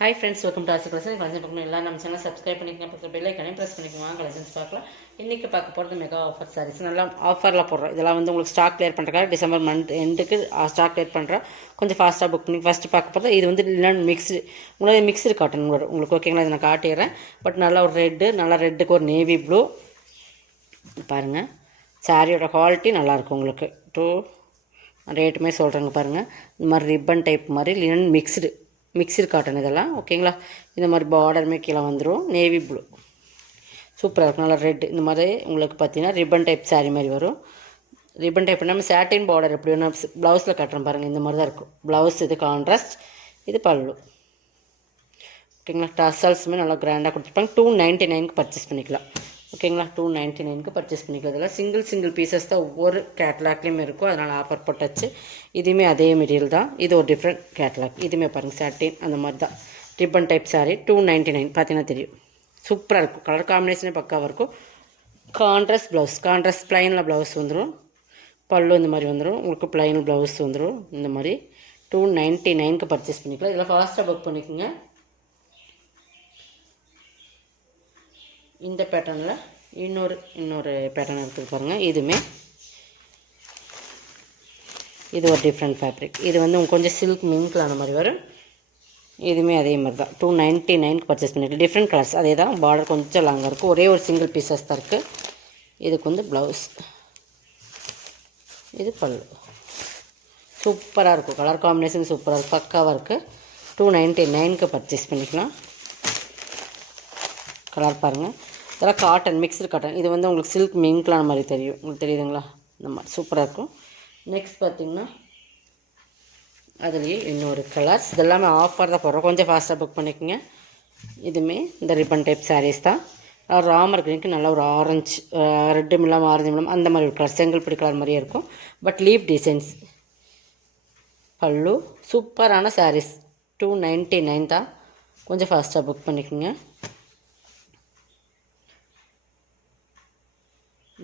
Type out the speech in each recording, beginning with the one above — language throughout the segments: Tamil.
ஹாய் ஃப்ரெண்ட்ஸ், வெல்கம் டு ஆசி கலெக்ஷன். கலெக்ஷன் பார்க்கணும் எல்லாம் நம்ம சேனல் சப்ஸ்கிரைப் பண்ணிக்கங்க, பக்கத்தில் பெல் ஐக்கானே ப்ரெஸ் பண்ணிக்கோங்க. கலெக்ஷன்ஸ் பார்க்கலாம். இன்றைக்கி பார்க்க போகிறது மெகா ஆஃபர் சாரீஸ். நல்லா ஆஃபரில் போடுறோம். இதெல்லாம் வந்து உங்களுக்கு ஸ்டாக் கிளியர் பண்ணுறக்காக டிசம்பர் மந்த் எண்டுக்கு ஸ்டாக் கிளியர் பண்ணுறோம். கொஞ்சம் ஃபாஸ்ட்டாக புக் பண்ணி ஃபஸ்ட்டு பார்க்க போகிறது இது வந்து இல்லைன்னு உங்களுக்கு மிக்ஸ்டு காட்டன் வரும் உங்களுக்கு. ஓகேங்களா, இதை நான் காட்டிடுறேன். பட் நல்லா ஒரு ரெட்டு, நல்லா ரெட்டுக்கு ஒரு நேவி ப்ளூ பாருங்கள். சாரியோட குவாலிட்டி நல்லாயிருக்கும் உங்களுக்கு. ரேட்டுமே சொல்கிறேங்க பாருங்கள். இந்த மாதிரி ரிப்பன் டைப் மாதிரி லினன் மிக்ஸ்டு காட்டன் இதெல்லாம். ஓகேங்களா, இந்த மாதிரி பார்டருமே கீழே வந்துடும். நேவி ப்ளூ சூப்பராக இருக்கும். நல்லா ரெட் இந்த மாதிரி உங்களுக்கு பார்த்தீங்கன்னா ரிப்பன் டைப் சாரீ மாதிரி வரும். ரிப்பன் டைப் நம்ம சாட்டின் பார்டர் எப்படி வேணும் ப்ளவுஸில் கட்டுறோம் பாருங்கள். இந்த மாதிரி தான் இருக்கும் ப்ளவுஸ். இது கான்ட்ராஸ்ட், இது பல்லு. ஓகேங்களா, டசல்ஸுமே நல்லா கிராண்டாக கொடுத்துருப்பாங்க. 299க்கு பர்ச்சேஸ் பண்ணிக்கலாம். ஓகேங்களா, 299க்கு பர்ச்சேஸ் பண்ணிக்கலாம். இதெல்லாம் சிங்கிள் பீசஸ் தான் ஒவ்வொரு கேட்லாக்லேயுமே இருக்கும். அதனால் ஆஃபர் போட்டாச்சு. இதுவுமே அதே மெட்டீரியல் தான். இது ஒரு டிஃப்ரெண்ட் கேட்லாக். இதுவுமே பாருங்கள் சாட்டின் அந்த மாதிரி தான் ரிப்பன் டைப் சாரீ. 299 பார்த்தீங்கன்னா தெரியும். சூப்பராக இருக்கும். கலர் காம்பினேஷனே பக்காவாக இருக்கும். கான்ட்ராஸ்ட் ப்ளவுஸ், கான்ட்ராஸ்ட் ப்ளைனில் ப்ளவுஸ் வந்துடும். பல்லு இந்த மாதிரி வந்துடும் உங்களுக்கு. ப்ளைன் ப்ளவுஸ் வந்துடும் இந்த மாதிரி. 299க்கு பர்ச்சேஸ் பண்ணிக்கலாம். இதெல்லாம் ஃபாஸ்ட்டாக புக் பண்ணிக்கோங்க. இந்த பேட்டர்னில் இன்னொரு பேட்டர்ன் இருக்குது பாருங்கள். இதுவுமே இது ஒரு டிஃப்ரெண்ட் ஃபேப்ரிக். இது வந்து கொஞ்சம் சில்க் மிங்க்லான மாதிரி வரும். இதுவுமே அதே மாதிரி தான் 299க்கு பர்ச்சேஸ் பண்ணிக்கலாம். டிஃப்ரெண்ட் கலர்ஸ் அதே தான். பார்டர் கொஞ்சம் லாங்காக இருக்கும். ஒரே ஒரு சிங்கிள் பீசஸ் தான் இருக்குது. இதுக்கு வந்து ப்ளவுஸ், இது பல்லு. சூப்பராக இருக்கும். கலர் காம்பினேஷன் சூப்பராக இருக்கும், பக்காவாக இருக்குது. 299க்கு பர்ச்சேஸ் பண்ணிக்கலாம். கலர் பாருங்கள். இதெல்லாம் காட்டன், மிக்ஸ்டு காட்டன். இது வந்து உங்களுக்கு சில்க் மிங்க்லான மாதிரி தெரியும். உங்களுக்கு தெரியுதுங்களா? இந்த மாதிரி சூப்பராக இருக்கும். நெக்ஸ்ட் பார்த்திங்கன்னா அதுலேயே இன்னொரு கலர்ஸ். இதெல்லாமே ஆஃபர் தான் போடுறோம். கொஞ்சம் ஃபாஸ்ட்டாக புக் பண்ணிக்கோங்க. இதுவுமே இந்த ரிப்பன் டைப் சாரீஸ் தான். ராமர் கிரீனுக்கு நல்லா ஒரு ஆரஞ்சு, ரெட்டும் இல்லாமல் ஆரஞ்சும் இல்லாமல் அந்த மாதிரி ஒரு கலர், செங்கல்படி கலர் மாதிரியே இருக்கும். But leaf designs. பல்லு சூப்பரான சாரீஸ். 299 தான். கொஞ்சம் ஃபாஸ்ட்டாக புக் பண்ணிக்கோங்க.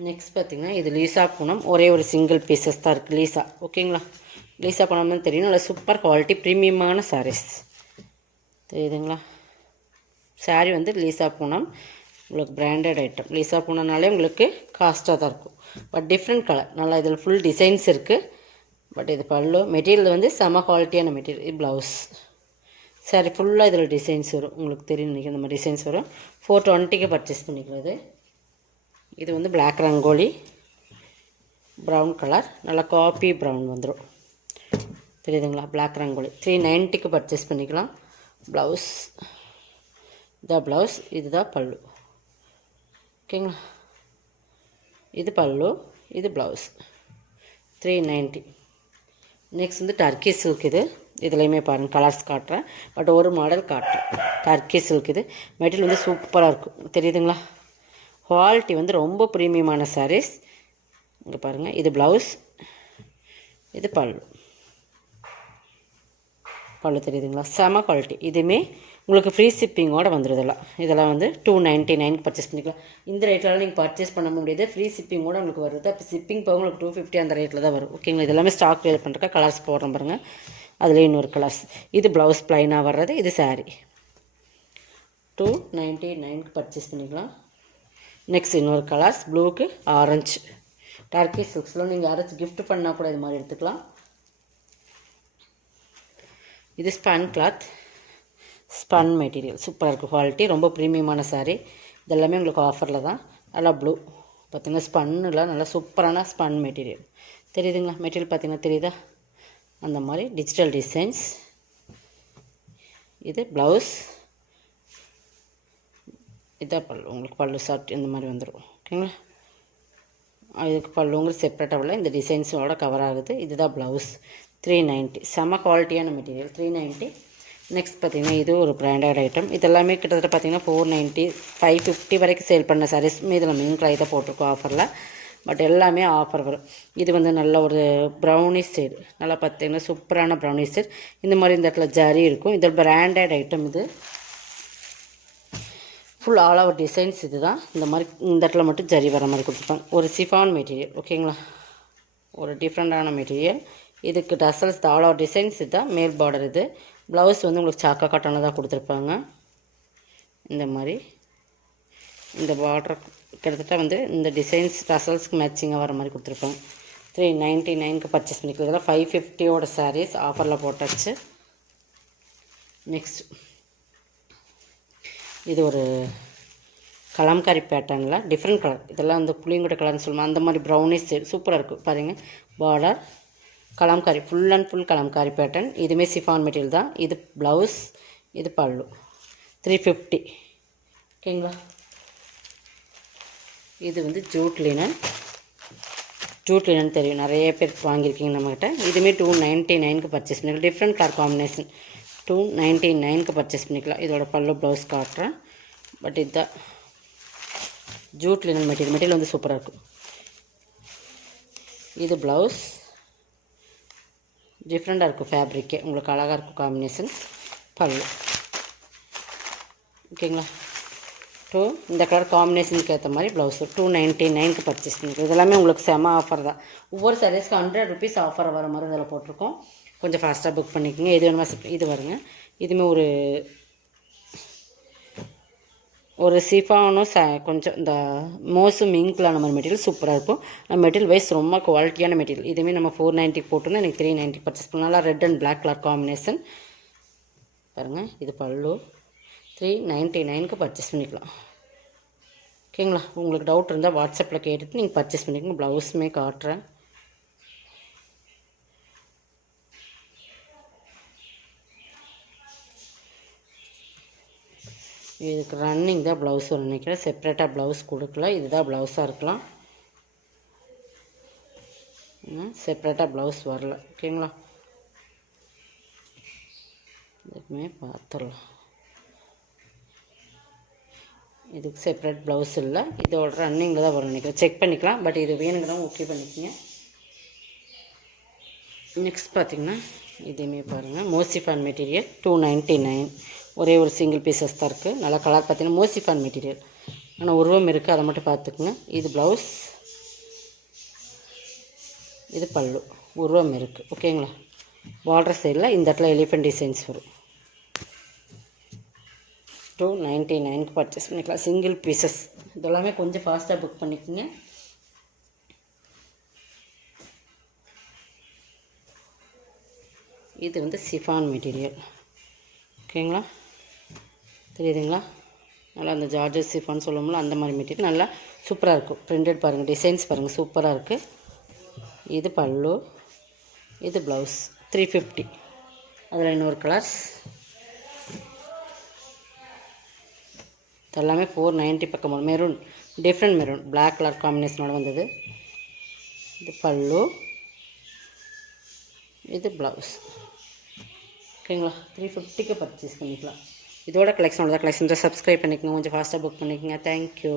நெக்ஸ்ட் பார்த்திங்கன்னா இது லீசா பூனம். ஒரே ஒரு சிங்கிள் பீசஸ் தான் இருக்குது லீசா. ஓகேங்களா, லீசா பூனம்னு தெரியும். நல்லா சூப்பர் குவாலிட்டி ப்ரீமியமான சாரீஸ் தெரியுதுங்களா. சாரீ வந்து லீசா பூனம் உங்களுக்கு பிராண்டட் ஐட்டம். லீசா பூனம்னாலே உங்களுக்கு காஸ்ட்டாக தான் இருக்கும். பட் டிஃப்ரெண்ட் கலர் நல்லா. இதில் ஃபுல் டிசைன்ஸ் இருக்குது. பட் இது பல்லு. மெட்டீரியல் வந்து செம குவாலிட்டியான மெட்டீரியல். இது ப்ளவுஸ். சாரி ஃபுல்லாக இதில் டிசைன்ஸ் வரும். உங்களுக்கு தெரியும் நினைக்கிறேன். இந்த மாதிரி டிசைன்ஸ் வரும். 420க்கு பர்ச்சேஸ் பண்ணிக்கிறது. இது வந்து பிளாக் ரங்கோலி, ப்ரௌன் கலர், நல்லா காப்பி ப்ரௌன் வந்துடும் தெரியுதுங்களா. பிளாக் ரங்கோலி 390க்கு பர்ச்சேஸ் பண்ணிக்கலாம். ப்ளவுஸ், இதான் ப்ளவுஸ், இதுதான் பல்லு. ஓகேங்களா, இது பல்லு, இது ப்ளவுஸ். 390. நெக்ஸ்ட் வந்து டர்க்கி சில்க். இதுலேயுமே பாருங்கள் கலர்ஸ் காட்டுறேன். பட் ஒரு மாடல் காட்டுறேன். Turkey silk. இது மெட்டீரியல் வந்து சூப்பராக இருக்கும் தெரியுதுங்களா. குவாலிட்டி வந்து ரொம்ப ப்ரீமியமான சாரீஸ். இங்கே பாருங்கள். இது ப்ளவுஸ், இது பல்லு. பல்லு தெரியுதுங்களா, செம குவாலிட்டி. இதுவுமே உங்களுக்கு ஃப்ரீ ஷிப்பிங்கோடு வந்துடும். இதெல்லாம் வந்து 299க்கு பர்ச்சேஸ் பண்ணிக்கலாம். இந்த ரேட்டில் நீங்கள் பர்ச்சேஸ் பண்ண முடியாது. ஃப்ரீ ஷிப்பிங்கோடு உங்களுக்கு வருது. அப்போ ஷிப்பிங் போக உங்களுக்கு 250 அந்த ரேட்டில் தான் வரும். ஓகேங்களா, இதெல்லாமே ஸ்டாக் கிளியர் பண்ணுறக்கா கலர்ஸ் போடுறோம் பாருங்கள். அதில் இன்னொரு கலர்ஸ். இது ப்ளவுஸ் ப்ளைனாக வர்றது, இது சாரீ. 299க்கு பர்ச்சேஸ் பண்ணிக்கலாம். நெக்ஸ்ட் இன்னொரு கலர்ஸ். ப்ளூக்கு ஆரஞ்சு. டர்க்கி சில்க்ஸில் நீங்கள் யாராச்சும் கிஃப்ட் பண்ணால் கூட இது மாதிரி எடுத்துக்கலாம். இது ஸ்பன் கிளாத், ஸ்பன் மெட்டீரியல் சூப்பராக இருக்குது. குவாலிட்டி ரொம்ப ப்ரீமியமான சாரீ. இதெல்லாமே உங்களுக்கு ஆஃபரில் தான். நல்லா ப்ளூ பார்த்திங்கன்னா ஸ்பன்னில் நல்லா சூப்பரான ஸ்பன் மெட்டீரியல் தெரியுதுங்களா. மெட்டீரியல் பார்த்திங்கன்னா தெரியுதா, அந்த மாதிரி டிஜிட்டல் டிசைன்ஸ். இது ப்ளவுஸ், இதான் பல்லு. உங்களுக்கு பல்லு ஷார்ட் இந்த மாதிரி வந்துடும். ஓகேங்களா, இதுக்கு பல்லு உங்களுக்கு செப்பரேட்டாக உள்ள இந்த டிசைன்ஸோட கவர் ஆகுது. இதுதான் ப்ளவுஸ். 390. செம்ம குவாலிட்டியான மெட்டீரியல். 390. நெக்ஸ்ட் பார்த்திங்கன்னா இது ஒரு பிராண்டட் ஐட்டம். இதெல்லாமே கிட்டத்தட்ட பார்த்திங்கன்னா 490, 550 வரைக்கும் சேல் பண்ண சாரீஸ். இதில் மிங்க்லாய் தான் போட்டிருக்கோம் ஆஃபரில். பட் எல்லாமே ஆஃபர் வரும். இது வந்து நல்ல ஒரு ப்ரௌனிஷ் ஷேடு. நல்லா பார்த்திங்கன்னா சூப்பரான ப்ரௌனிஷ் ஷேட். இந்த மாதிரி இந்த இடத்துல ஜரி இருக்கும். இது பிராண்டட் ஐட்டம். இது ஃபுல் ஆல் ஓவர் டிசைன்ஸ். இது தான் இந்த மாதிரி இந்த இடத்துல மட்டும் ஜரி வர மாதிரி கொடுத்துருப்பாங்க. ஒரு சிஃபான் மெட்டீரியல். ஓகேங்களா, ஒரு டிஃப்ரெண்ட்டான மெட்டீரியல். இதுக்கு டசல்ஸ் ஆல் ஓவர் டிசைன்ஸ். இதுதான் மேல் பார்டர். இது ப்ளவுஸ் வந்து உங்களுக்கு சாக்கா காட்டனில் தான் கொடுத்துருப்பாங்க. இந்த மாதிரி இந்த பார்டர் கிட்டத்தட்ட வந்து இந்த டிசைன்ஸ் டசல்ஸ்க்கு மேட்சிங்காக வர மாதிரி கொடுத்துருப்பாங்க. 399க்கு பர்ச்சேஸ் பண்ணிக்கலாம். இதெல்லாம் 550யோட சாரீஸ் ஆஃபரில் போட்டாச்சு. நெக்ஸ்ட் இது ஒரு கலம்காரி பேட்டர்னில் டிஃப்ரெண்ட் கலர். இதெல்லாம் வந்து புளியங்குட கலர்னு சொல்லுவோம். அந்த மாதிரி ப்ரௌனிஷ் சூப்பராக இருக்குது பாருங்கள். Border Kalamkari, full and full Kalamkari pattern. இதுவுமே சிஃபான் மெட்டீரியல் தான். இது ப்ளவுஸ், இது பல்லு. 350 ஓகேங்களா. இது வந்து ஜூட் லினன். ஜூட் லினன் தெரியும், நிறைய பேர் வாங்கியிருக்கீங்க நம்மக்கிட்ட. இதுவுமே 299க்கு பர்ச்சேஸ் பண்ணிக்கலாம். Different colour combination. 299க்கு பர்ச்சேஸ் பண்ணிக்கலாம். இதோட பல்லு ப்ளவுஸ் காட்டுறேன். பட் இதுதான் ஜூட் லினன் மெட்டீரியல் வந்து சூப்பராக இருக்கும். இது ப்ளவுஸ் டிஃப்ரெண்ட்டாக இருக்கும், ஃபேப்ரிக்கே உங்களுக்கு அழகாக இருக்கும் காம்பினேஷன். பல்லு ஓகேங்களா. இந்த கலர் காம்பினேஷனுக்கு ஏற்ற மாதிரி ப்ளவுஸு 299க்கு பர்ச்சேஸ் பண்ணிக்கலாம். இதெல்லாமே உங்களுக்கு செம ஆஃபர் தான். ஒவ்வொரு சாரீஸ்க்கு 100 rupees ஆஃபர் வர மாதிரி இதில் போட்டிருக்கோம். கொஞ்சம் ஃபாஸ்ட்டாக புக் பண்ணிக்கோங்க. எது வேணுமா இது வருங்க. இதுவுமே ஒரு சிஃபானும் கொஞ்சம் இந்த மோஸும் மிங்கிளான மாதிரி மெட்டீரியல் சூப்பராக இருக்கும். மெட்டீரியல் வைஸ் ரொம்ப குவாலிட்டியான மெட்டீரியல். இதுவுமே நம்ம 490க்கு போட்டுருந்தோம். எனக்கு 390 பர்ச்சேஸ் பண்ணலாம். நல்லா red and black colour combination பாருங்கள். இது பல்லு 399க்கு பர்ச்சேஸ் பண்ணிக்கலாம். ஓகேங்களா. உங்களுக்கு டவுட் இருந்தால் வாட்ஸ்அப்பில் கேட்டுட்டு நீங்கள் பர்ச்சேஸ் பண்ணிக்கோங்க. ப்ளவுஸுமே காட்டுறேன். இதுக்கு ரன்னிங் தான் ப்ளவுஸ் வரும் நினைக்கிறேன். செப்ரேட்டாக ப்ளவுஸ் கொடுக்கல. இதுதான் ப்ளவுஸாக இருக்கலாம். செப்ரேட்டாக ப்ளவுஸ் வரல. ஓகேங்களா. இதுக்குமே பார்த்துடலாம். இதுக்கு செப்ரேட் ப்ளவுஸ் இல்லை. இதோட ரன்னிங்கில் தான் வரும் நினைக்கிறேன். செக் பண்ணிக்கலாம். பட் இது வேணுங்கிறவங்க ஓகே பண்ணிக்கோங்க. நெக்ஸ்ட் பார்த்திங்கன்னா இதுவுமே பாருங்கள். மோசிஃபான் மெட்டீரியல் 299. ஒரே ஒரு சிங்கிள் பீசஸ் தான் இருக்குது. நல்லா கலர் பார்த்தீங்கன்னா மோசிஃபான் மெட்டீரியல். ஆனால் உருவம் இருக்குது, அதை மட்டும் பார்த்துக்குங்க. இது ப்ளவுஸ், இது பல்லு, உருவம் இருக்குது. ஓகேங்களா. பார்டர் சைடில் இந்த இடத்துல எலிஃபென்ட் டிசைன்ஸ் வரும். 299க்கு பர்ச்சேஸ் பண்ணிக்கலாம். Single pieces. இதெல்லாமே கொஞ்சம் ஃபாஸ்ட்டாக புக் பண்ணிக்கோங்க. இது வந்து சிஃபான் மெட்டீரியல். ஓகேங்களா. தெரியுதுங்களா. நல்லா அந்த ஜார்ஜஸ் சிஃபான் சொல்லுவோம்ல, அந்த மாதிரி மெட்டீரியல் நல்லா சூப்பராக இருக்கும். பிரிண்டட் பாருங்கள், டிசைன்ஸ் பாருங்கள், சூப்பராக இருக்குது. இது பல்லு, இது ப்ளவுஸ். 350. அதில் இன்னொரு கலர்ஸ் எல்லாமே 490 பக்கம் வரும். Maroon, different maroon, black colour காம்பினேஷனோட வந்தது. இது பல்லு, இது ப்ளவுஸ். ஓகேங்களா. 350க்கு பர்ச்சேஸ் பண்ணிக்கலாம். இதோட கலெக்ஷனோட கலெக்ஷன் சப்ஸ்கிரைப் பண்ணிக்கோங்க. கொஞ்சம் ஃபாஸ்ட்டாக புக் பண்ணிக்கோங்க. தேங்க்யூ.